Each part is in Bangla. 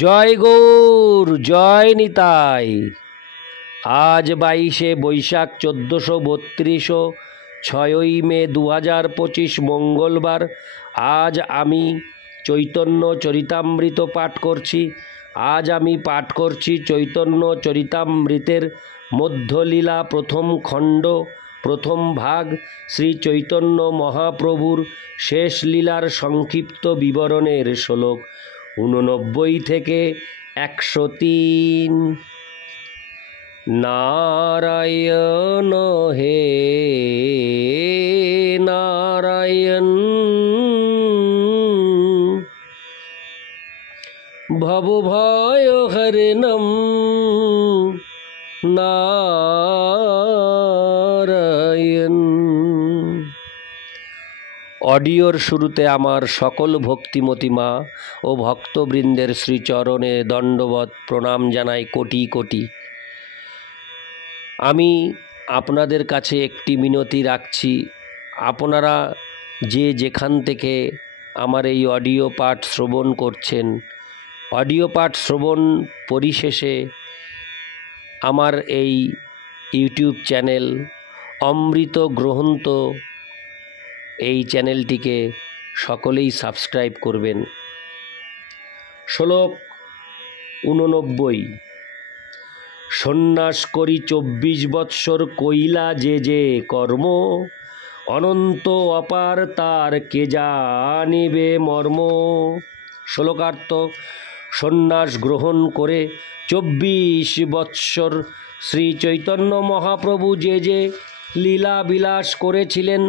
জয় গৌর, জয় নিতাই। আজ 22শে বৈশাখ 1432, 6ই মে 2025 মঙ্গলবার। আজ আমি চৈতন্য চরিতামৃত পাঠ করছি। আজ আমি পাঠ করছি চৈতন্য চরিতামৃতের মধ্যলীলা প্রথম খণ্ড, প্রথম ভাগ, শ্রী চৈতন্য মহাপ্রভুর শেষ লীলার সংক্ষিপ্ত বিবরণের শ্লোক 89 থেকে 103। নারায়ণ হে নারায়ণ, ভবভয় হরিণম নারায়ণ। অডিওর শুরুতে আমার সকল ভক্তিমতী মা ও ভক্তবৃন্দের শ্রীচরণে দণ্ডবৎ প্রণাম জানাই কোটি কোটি। আমি আপনাদের কাছে একটি মিনতি রাখছি, আপনারা যে যেখান থেকে আমার এই অডিও পাঠ শ্রবণ করছেন, অডিও পাঠ শ্রবণ পরিশেষে আমার এই ইউটিউব চ্যানেল অমৃত গ্রহন্ত এই চ্যানেলটিকে সকলেই সাবস্ক্রাইব করবেন। শ্লোক 89। সন্ন্যাস করি 24 বৎসর, কইলা যে যে কর্ম, অনন্ত অপার তার কে জানিবে মর্ম। শ্লোকার্থ: সন্ন্যাস গ্রহণ করে 24 বৎসর শ্রী চৈতন্য মহাপ্রভু যে যে লীলা বিলাস করেছিলেন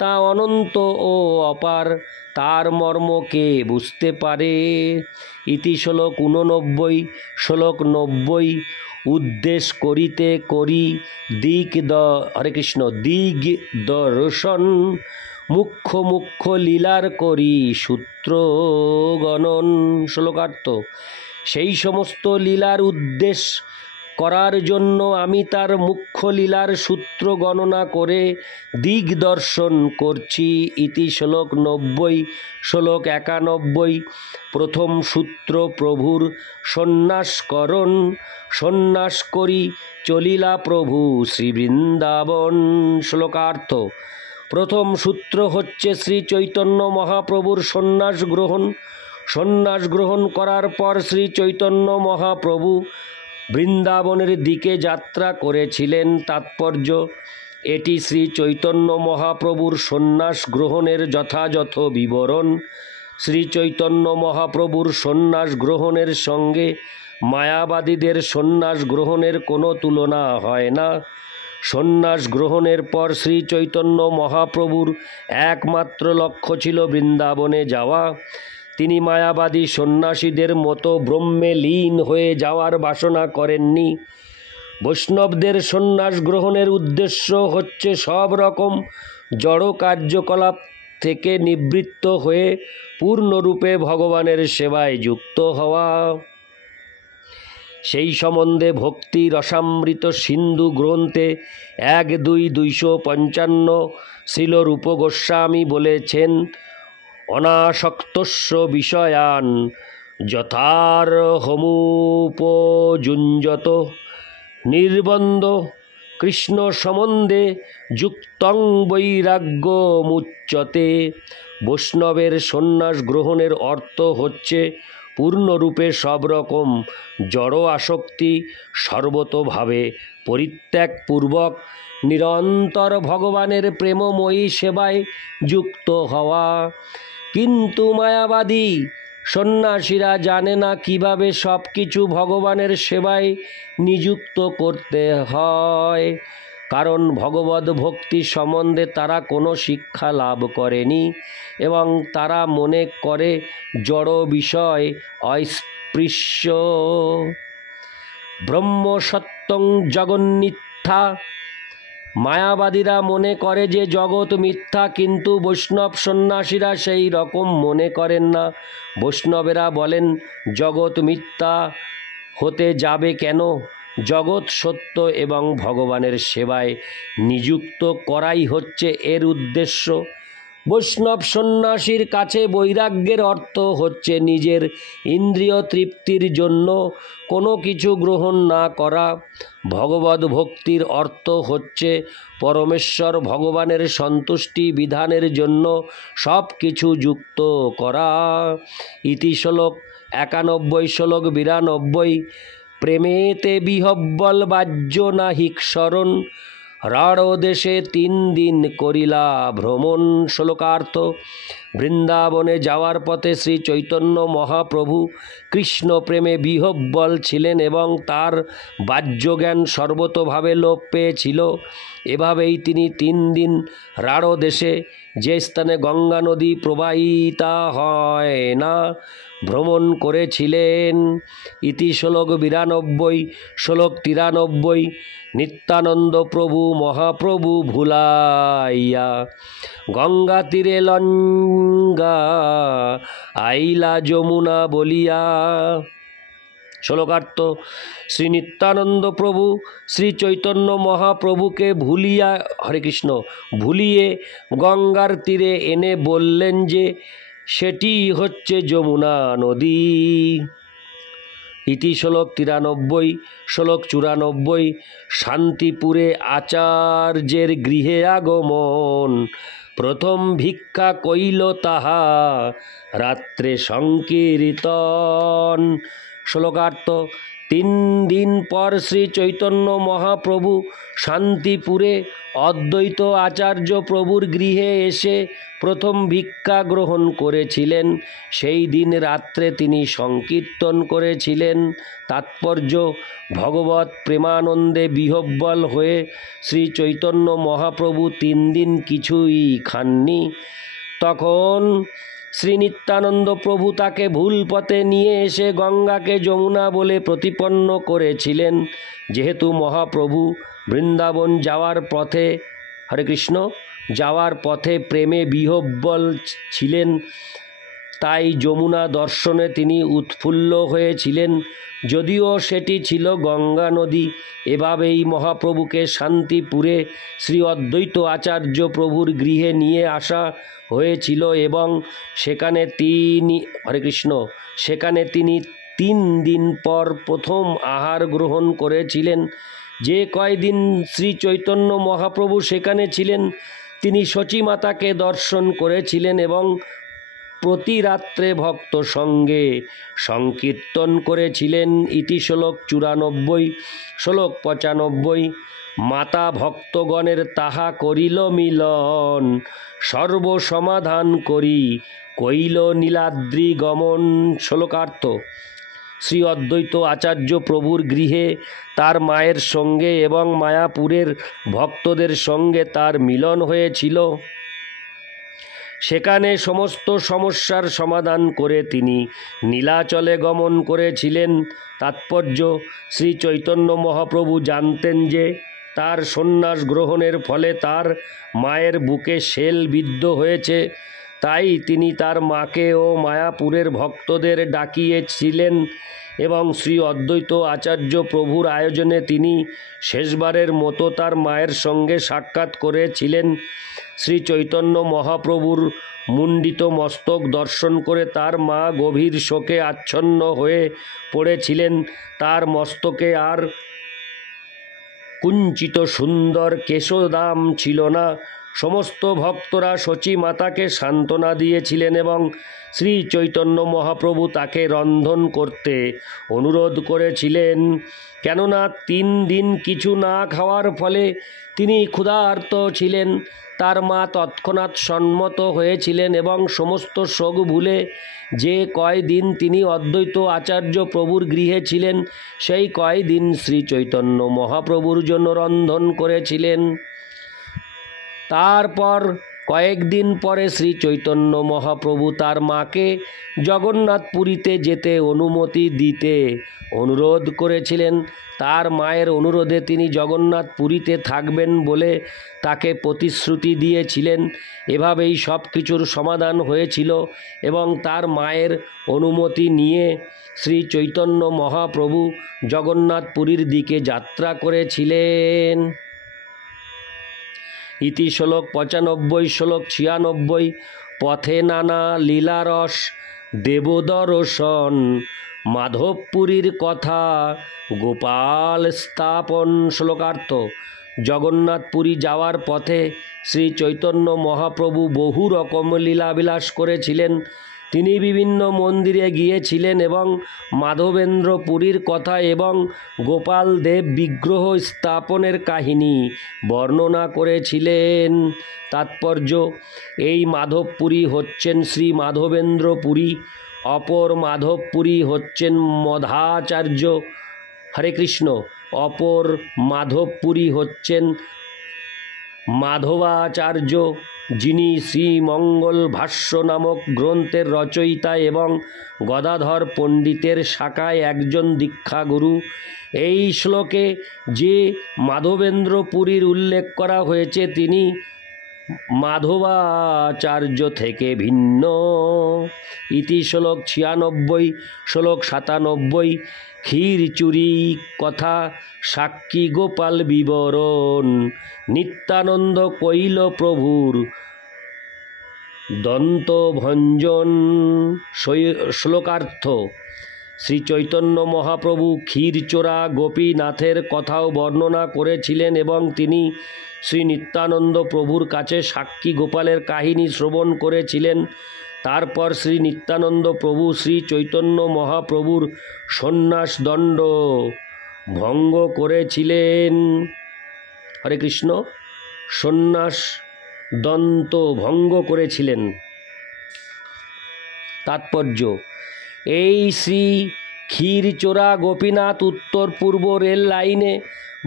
তা অনন্ত ও অপার, তার মর্ম কে বুঝতে পারে। ইতি শ্লোক 89। শ্লোক 90। উদ্দেশ করিতে করি হরে কৃষ্ণ দিগ দর্শন, মুখ্য মুখ্য লীলার করি সূত্র গণন। শ্লোকার্থ: সেই সমস্ত লীলার উদ্দেশ করার জন্য আমি তার মুখ্য লীলার সূত্র গণনা করে দিগ দর্শন করছি। ইতি শ্লোক 90। শ্লোক 91। প্রথম সূত্র প্রভুর সন্ন্যাসকরণ, সন্ন্যাস করি চলিলা প্রভু শ্রী বৃন্দাবন। শ্লোকার্থ: প্রথম সূত্র হচ্ছে শ্রী চৈতন্য মহাপ্রভুর সন্ন্যাস গ্রহণ। সন্ন্যাস গ্রহণ করার পর শ্রী চৈতন্য মহাপ্রভু বৃন্দাবনের দিকে যাত্রা করেছিলেন। তাৎপর্য: এটি শ্রী চৈতন্য মহাপ্রভুর সন্ন্যাস গ্রহণের যথাযথ বিবরণ। শ্রী চৈতন্য মহাপ্রভুর সন্ন্যাস গ্রহণের সঙ্গে মায়াবাদীদের সন্ন্যাস গ্রহণের কোনো তুলনা হয় না। সন্ন্যাস গ্রহণের পর শ্রী চৈতন্য মহাপ্রভুর একমাত্র লক্ষ্য ছিল বৃন্দাবনে যাওয়া। তিনি মায়াবাদী সন্ন্যাসীদের মতো ব্রহ্মে লীন হয়ে যাওয়ার বাসনা করেননি। বৈষ্ণবদের সন্ন্যাস গ্রহণের উদ্দেশ্য হচ্ছে সব রকম জড় কার্যকলাপ থেকে নিবৃত্ত হয়ে পূর্ণরূপে ভগবানের সেবায় যুক্ত হওয়া। সেই সম্বন্ধে ভক্তি রসামৃত সিন্ধু গ্রন্থে 1-2-255 শ্রীল রূপ গোস্বামী বলেছেন, অনাসক্তস্য বিষয়ান যথার্হমুপযুঞ্জত, নির্বন্ধ কৃষ্ণ সম্বন্ধে যুক্তং বৈরাগ্যমুচ্যতে। বৈষ্ণবের সন্ন্যাস গ্রহণের অর্থ হচ্ছে পূর্ণরূপে সব রকম জড় আসক্তি সর্বতোভাবে পরিত্যাগপূর্বক নিরন্তর ভগবানের প্রেমময়ী সেবায় যুক্ত হওয়া। কিন্তু মায়াবাদী সন্ন্যাসীরা জানে না কিভাবে সব কিছু ভগবানের সেবায় নিযুক্ত করতে হয়, কারণ ভগবদ্ ভক্তি সম্বন্ধে তারা কোনো শিক্ষা লাভ করেনি এবং তারা মনে করে জড় বিষয় অস্পৃশ্য। ব্রহ্ম সত্যং জগন্মিথ্যা। মায়াবাদীরা মনে করে যে জগৎ মিথ্যা, কিন্তু বৈষ্ণব সন্ন্যাসীরা সেই রকম মনে করেন না। বৈষ্ণবেরা বলেন জগৎ মিথ্যা হতে যাবে কেন, জগৎ সত্য এবং ভগবানের সেবায় নিযুক্ত করাই হচ্ছে এর উদ্দেশ্য। বৈষ্ণব সন্ন্যাসীর কাছে বৈরাগ্যের অর্থ হচ্ছে নিজের ইন্দ্রিয় তৃপ্তির জন্য কোনো কিছু গ্রহণ না করা। ভগবদ ভক্তির অর্থ হচ্ছে পরমেশ্বর ভগবানের সন্তুষ্টি বিধানের জন্য সব কিছু যুক্ত করা। ইতি শ্লোক 91 শ্লোক 92। প্রেমেতে বিহব্বল বাহ্য নাহিক স্মরণ, রাঢ় দেশে 3 দিন করিলা ভ্রমণ। শ্লোকার্থ। বৃন্দাবনে যাওয়ার পথে শ্রী চৈতন্য মহাপ্রভু কৃষ্ণ প্রেমে বিহব্বল ছিলেন এবং তার বাহ্যজ্ঞান সর্বতোভাবে লোপ পেয়েছিল। এভাবেই তিনি 3 দিন রাঢ় দেশে, যে স্থানে গঙ্গা নদী প্রবাহিতা হয় না, ভ্রমণ করেছিলেন। ইতি শ্লোক 92 শ্লোক 93। নিত্যানন্দ প্রভু মহাপ্রভু ভুলাইয়া গঙ্গা তীরে লঙ্গা আইলা যমুনা বলিয়া। শ্লোকার্থ। শ্রী নিত্যানন্দ প্রভু শ্রী চৈতন্য মহাপ্রভুকে ভুলিয়া, হরে কৃষ্ণ, ভুলিয়ে গঙ্গার তীরে এনে বললেন যে সেটি হচ্ছে যমুনা নদী। ইতি শ্লোক 93 শ্লোক 94। শান্তিপুরে আচার্যের গৃহে আগমন, প্রথম ভিক্ষা কইল তাহা রাত্রে সংকীর্তন। শ্লোকার্থ। 3 দিন পর শ্রী চৈতন্য মহাপ্রভু শান্তিপুরে অদ্বৈত আচার্য প্রভুর গৃহে এসে প্রথম ভিক্ষা গ্রহণ করেছিলেন। সেই দিন রাত্রে তিনি সংকীর্তন করেছিলেন। তাৎপর্য: ভগবৎ প্রেমানন্দে বিহ্বল হয়ে শ্রী চৈতন্য মহাপ্রভু 3 দিন কিছুই খাননি। তখন শ্রী নিত্যানন্দ প্রভু তাকে ভুল পথে নিয়ে এসে গঙ্গাকে যমুনা বলে প্রতিপন্ন করেছিলেন। যেহেতু মহাপ্রভু বৃন্দাবন যাওয়ার পথে, হরে কৃষ্ণ, যাওয়ার পথে প্রেমে বিহ্বল ছিলেন, তাই যমুনা দর্শনে তিনি উৎফুল্ল হয়েছিলেন, যদিও সেটি ছিল গঙ্গা নদী। এভাবেই মহাপ্রভুকে শান্তিপুরে শ্রী অদ্বৈত আচার্য প্রভুর গৃহে নিয়ে আসা হয়েছিল এবং সেখানে তিনি, হরে কৃষ্ণ, সেখানে তিনি 3 দিন পর প্রথম আহার গ্রহণ করেছিলেন। যে কয়দিন শ্রী চৈতন্য মহাপ্রভু সেখানে ছিলেন, তিনি সচীমাতাকে দর্শন করেছিলেন এবং প্রতি রাত্রে ভক্ত সঙ্গে সংকীর্তন করেছিলেন। ইতি শ্লোক 94 শ্লোক 95। মাতা ভক্তগণের তাহা করিল মিলন, সর্বসমাধান করি কইল নীলাদ্রি গমন। শ্লোকার্থ। শ্রী অদ্বৈত আচার্য প্রভুর গৃহে তার মায়ের সঙ্গে এবং মায়াপুরের ভক্তদের সঙ্গে তার মিলন হয়েছিল। সেখানে সমস্ত সমস্যার সমাধান করে তিনি নীলাচলে গমন করেছিলেন। তাৎপর্য: শ্রী চৈতন্য মহাপ্রভু জানতেন যে তার সন্ন্যাস গ্রহণের ফলে তার মায়ের বুকে শেল বিদ্ধ হয়েছে, তাই তিনি তার মাকে ও মায়াপুরের ভক্তদের ডাকিয়েছিলেন এবং শ্রী অদ্বৈত আচার্য প্রভুর আয়োজনে তিনি শেষবারের মতো তার মায়ের সঙ্গে সাক্ষাৎ করেছিলেন। শ্রী চৈতন্য মহাপ্রভুর মুণ্ডিত মস্তক দর্শন করে তার মা গভীর শোকে আচ্ছন্ন হয়ে পড়েছিলেন। তার মস্তকে আর কুঞ্চিত সুন্দর কেশদাম ছিল না। সমস্ত ভক্তরা সচীমাতাকে সান্ত্বনা দিয়েছিলেন এবং শ্রী চৈতন্য মহাপ্রভু তাকে রন্ধন করতে অনুরোধ করেছিলেন, কেননা 3 দিন কিছু না খাওয়ার ফলে তিনি ক্ষুধার্ত ছিলেন। তার মা তৎক্ষণাৎ সম্মত হয়েছিলেন এবং সমস্ত শোক ভুলে যে কয়দিন তিনি অদ্বৈত আচার্য প্রভুর গৃহে ছিলেন, সেই কয়দিন শ্রী চৈতন্য মহাপ্রভুর জন্য রন্ধন করেছিলেন। তারপর কয়েকদিন পরে শ্রী চৈতন্য মহাপ্রভু তার মাকে জগন্নাথপুরীতে যেতে অনুমতি দিতে অনুরোধ করেছিলেন। তার মায়ের অনুরোধে তিনি জগন্নাথপুরীতে থাকবেন বলে তাকে প্রতিশ্রুতি দিয়েছিলেন। এভাবেই সব কিছুর সমাধান হয়েছিল এবং তার মায়ের অনুমতি নিয়ে শ্রী চৈতন্য মহাপ্রভু জগন্নাথপুরীর দিকে যাত্রা করেছিলেন। ইতি শ্লোক 95, শ্লোক 96। পথে নানা লীলারস দেবদর্শন, মাধবপুরীর কথা গোপাল স্থাপন। শ্লোকার্থ। জগন্নাথপুরী যাওয়ার পথে শ্রী চৈতন্য মহাপ্রভু বহু রকম লীলাবিলাস করেছিলেন। তিনি বিভিন্ন মন্দিরে গিয়েছিলেন এবং মাধবেন্দ্র পুরীর কথা এবং গোপাল দেব বিগ্রহ স্থাপনের কাহিনী বর্ণনা করেছিলেন। তাৎপর্য: এই মাধবপুরী হচ্ছেন শ্রী মাধবেন্দ্র পুরী, অপর মাধবপুরী হচ্ছেন মধ্বাচার্য। হরে কৃষ্ণ। অপর মাধবপুরী হচ্ছেন মাধবাচার্য, যিনি শ্রীমঙ্গল ভাষ্য নামক গ্রন্থের রচয়িতা এবং গদাধর পণ্ডিতের শাখায় একজন দীক্ষাগুরু। এই শ্লোকে যে মাধবেন্দ্র পুরীর উল্লেখ করা হয়েছে তিনি মাধবাচার্য থেকে ভিন্ন। ইতি শ্লোক 96, শ্লোক 97। ক্ষীরচুরি কথা সাক্ষী গোপাল বিবরণ, নিত্যানন্দ কৈল প্রভুর দন্তভঞ্জন। শ্লোকার্থ। শ্রী চৈতন্য মহাপ্রভু ক্ষীরচোরা গোপীনাথের কথাও বর্ণনা করেছিলেন এবং তিনি শ্রী নিত্যানন্দ প্রভুর কাছে সাক্ষী গোপালের কাহিনী শ্রবণ করেছিলেন। তারপর শ্রী নিত্যানন্দ প্রভু শ্রী চৈতন্য মহাপ্রভুর সন্ন্যাস দণ্ড ভঙ্গ করেছিলেন। হরে কৃষ্ণ। সন্ন্যাস দন্ত ভঙ্গ করেছিলেন। তাৎপর্য: এই শ্রী ক্ষীরচোরা গোপীনাথ উত্তর পূর্ব রেল লাইনে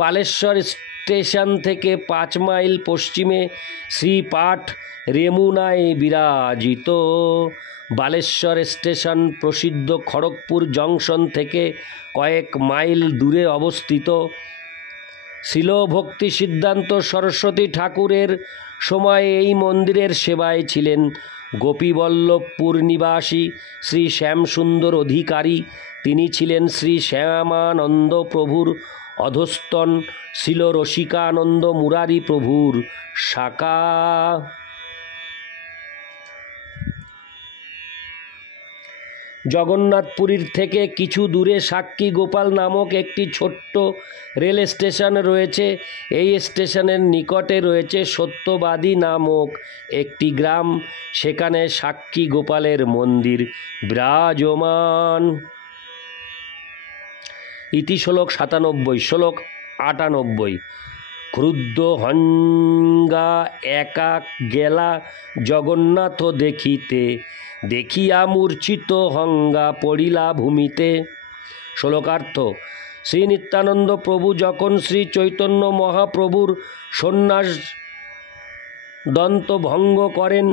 বালেশ্বর স্টেশন থেকে 5 মাইল পশ্চিমে শ্রীপাঠ রেমুনায় বিরাজিত। বালেশ্বর স্টেশন প্রসিদ্ধ খড়গপুর জংশন থেকে কয়েক মাইল দূরে অবস্থিত। শিল ভক্তি সিদ্ধান্ত সরস্বতী ঠাকুরের সময় এই মন্দিরের সেবায় ছিলেন গোপীবল্লভপুর নিবাসী শ্রী শ্যামসুন্দর অধিকারী। তিনি ছিলেন শ্রী শ্যামানন্দ প্রভুর অধস্তন, শিল রসিকানন্দ মুরারি প্রভুর শাখা। জগন্নাথপুরীর থেকে কিছু দূরে সাক্ষী গোপাল নামক একটি ছোট্ট রেল স্টেশন রয়েছে। এই স্টেশনের নিকটে রয়েছে সত্যবাদী নামক একটি গ্রাম। সেখানে সাক্ষী গোপালের মন্দির বিরাজমান। ইতি শ্লোক 97, শ্লোক 98। ক্রুদ্ধ হঙ্গা একা গেলা জগন্নাথ দেখিতে, দেখিয়া মূর্ছিত হঙ্গা পড়িলা ভূমিতে। শ্লোকার্থ। শ্রী নিত্যানন্দ প্রভু যখন শ্রী চৈতন্য মহাপ্রভুর সন্ন্যাস দন্ত ভঙ্গ করেন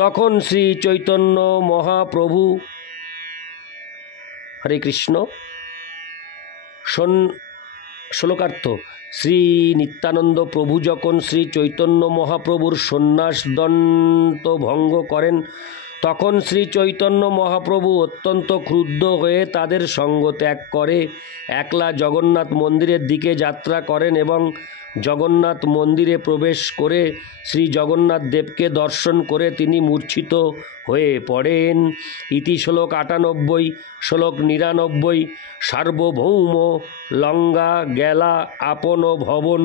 তখন শ্রী চৈতন্য মহাপ্রভু, হরে কৃষ্ণ, শ্লোকার্থ। শ্রী নিত্যানন্দ প্রভু যখন শ্রী চৈতন্য মহাপ্রভুর সন্ন্যাস দন্ত ভঙ্গ করেন তখন শ্রী চৈতন্য মহাপ্রভু অত্যন্ত ক্রুদ্ধ হয়ে তাদের সঙ্গ ত্যাগ করে একলা জগন্নাথ মন্দিরের দিকে যাত্রা করেন এবং জগন্নাথ মন্দিরে প্রবেশ করে শ্রী জগন্নাথ দেবকে দর্শন করে তিনি মূর্ছিত হয়ে পড়েন। ইতি শ্লোক 98, শ্লোক 99। সার্বভৌম লঙ্গা গেলা আপন ভবন,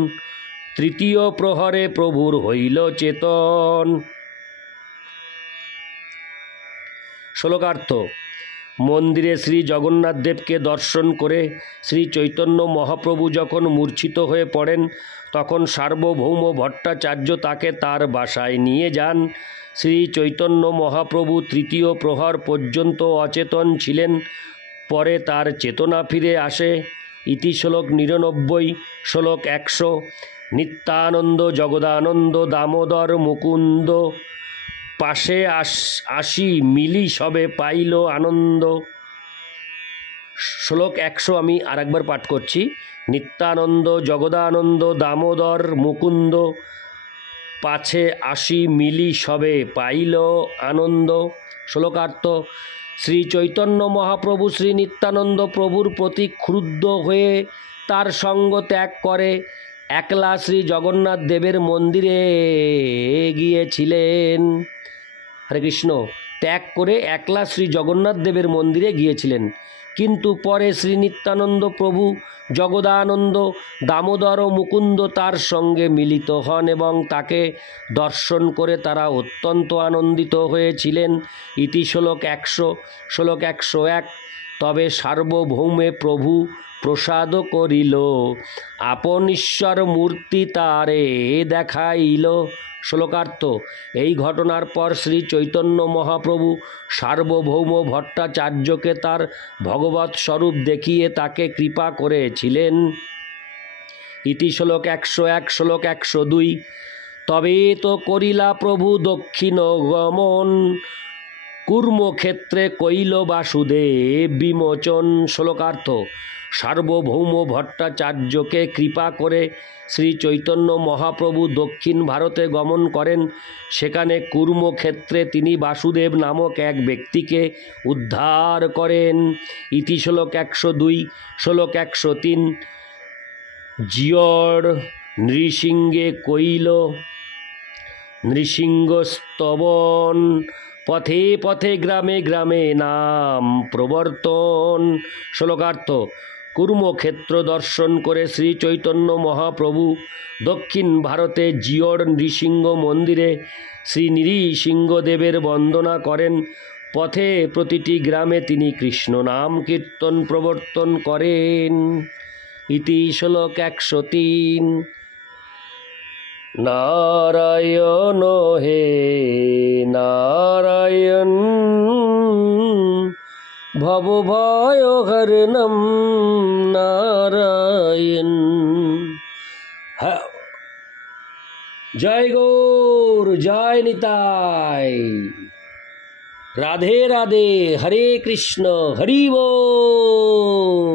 তৃতীয় প্রহরে প্রভুর হইল চেতন। শ্লোকার্থ। মন্দিরে শ্রী জগন্নাথ দেবকে দর্শন করে শ্রী চৈতন্য মহাপ্রভু যখন মূর্ছিত হয়ে পড়েন তখন সার্বভৌম ভট্টাচার্য তাকে তার বাসায় নিয়ে যান। শ্রী চৈতন্য মহাপ্রভু তৃতীয় প্রহর পর্যন্ত অচেতন ছিলেন, পরে তার চেতনা ফিরে আসে। ইতি শ্লোক 99, শ্লোক 100। নিত্যানন্দ জগদানন্দ দামোদর মুকুন্দ, পাশে আসি মিলি সবে পাইল আনন্দ। শ্লোক 100 আমি আরেকবার পাঠ করছি। নিত্যানন্দ জগদানন্দ দামোদর মুকুন্দ, পাছে আসি মিলি সবে পাইল আনন্দ। শ্লোকার্থ। শ্রী চৈতন্য মহাপ্রভু শ্রী নিত্যানন্দ প্রভুর প্রতি ক্রুদ্ধ হয়ে তার সঙ্গ ত্যাগ করে একলা শ্রী জগন্নাথ দেবের মন্দিরে গিয়েছিলেন। হরে কৃষ্ণ। ত্যাগ করে একলা শ্রী জগন্নাথ দেবের মন্দিরে গিয়েছিলেন, কিন্তু পরে শ্রী নিত্যানন্দ প্রভু, জগদানন্দ, দামোদর ও মুকুন্দ তার সঙ্গে মিলিত হন এবং তাকে দর্শন করে তারা অত্যন্ত আনন্দিত হয়েছিলেন। ইতি শ্লোক 100। শ্লোক 101। তবে সার্বভৌমে প্রভু প্রসাদ করিল, আপন ঈশ্বর মূর্তি তারে দেখাইল। শ্লোকার্থ। এই ঘটনার পর শ্রী চৈতন্য মহাপ্রভু সার্বভৌম ভট্টাচার্যকে তার ভগবৎ স্বরূপ দেখিয়ে তাকে কৃপা করেছিলেন। ইতি শ্লোক 101। শ্লোক 102। তবে তো করিলা প্রভু দক্ষিণ গমন, কূর্মক্ষেত্রে কৈল বাসুদেব বিমোচন। শ্লোকার্থ। সার্বভৌম ভট্টাচার্যকে কৃপা করে শ্রী চৈতন্য মহাপ্রভু দক্ষিণ ভারতে গমন করেন। সেখানে কূর্মক্ষেত্রে তিনি বাসুদেব নামক এক ব্যক্তিকে উদ্ধার করেন। ইতি শ্লোক 102। শ্লোক 103। জিয়র নৃসিংহে কৈল নৃসিংহস্তবন, পথে পথে গ্রামে গ্রামে নাম প্রবর্তন। শ্লোকার্থ। কূর্মক্ষেত্র দর্শন করে শ্রী চৈতন্য মহাপ্রভু দক্ষিণ ভারতে জিয়র নৃসিংহ মন্দিরে শ্রী নৃসিংহদেবের বন্দনা করেন। পথে প্রতিটি গ্রামে তিনি কৃষ্ণ নাম কীর্তন প্রবর্তন করেন। ইতি শ্লোক 103। নারায়ণ হে নারায়ণ, ভবভয়হরণম নারায়ণ। জয় গৌর, জয় নিতাই, রাধে রাধে, হরে কৃষ্ণ, হরি বল।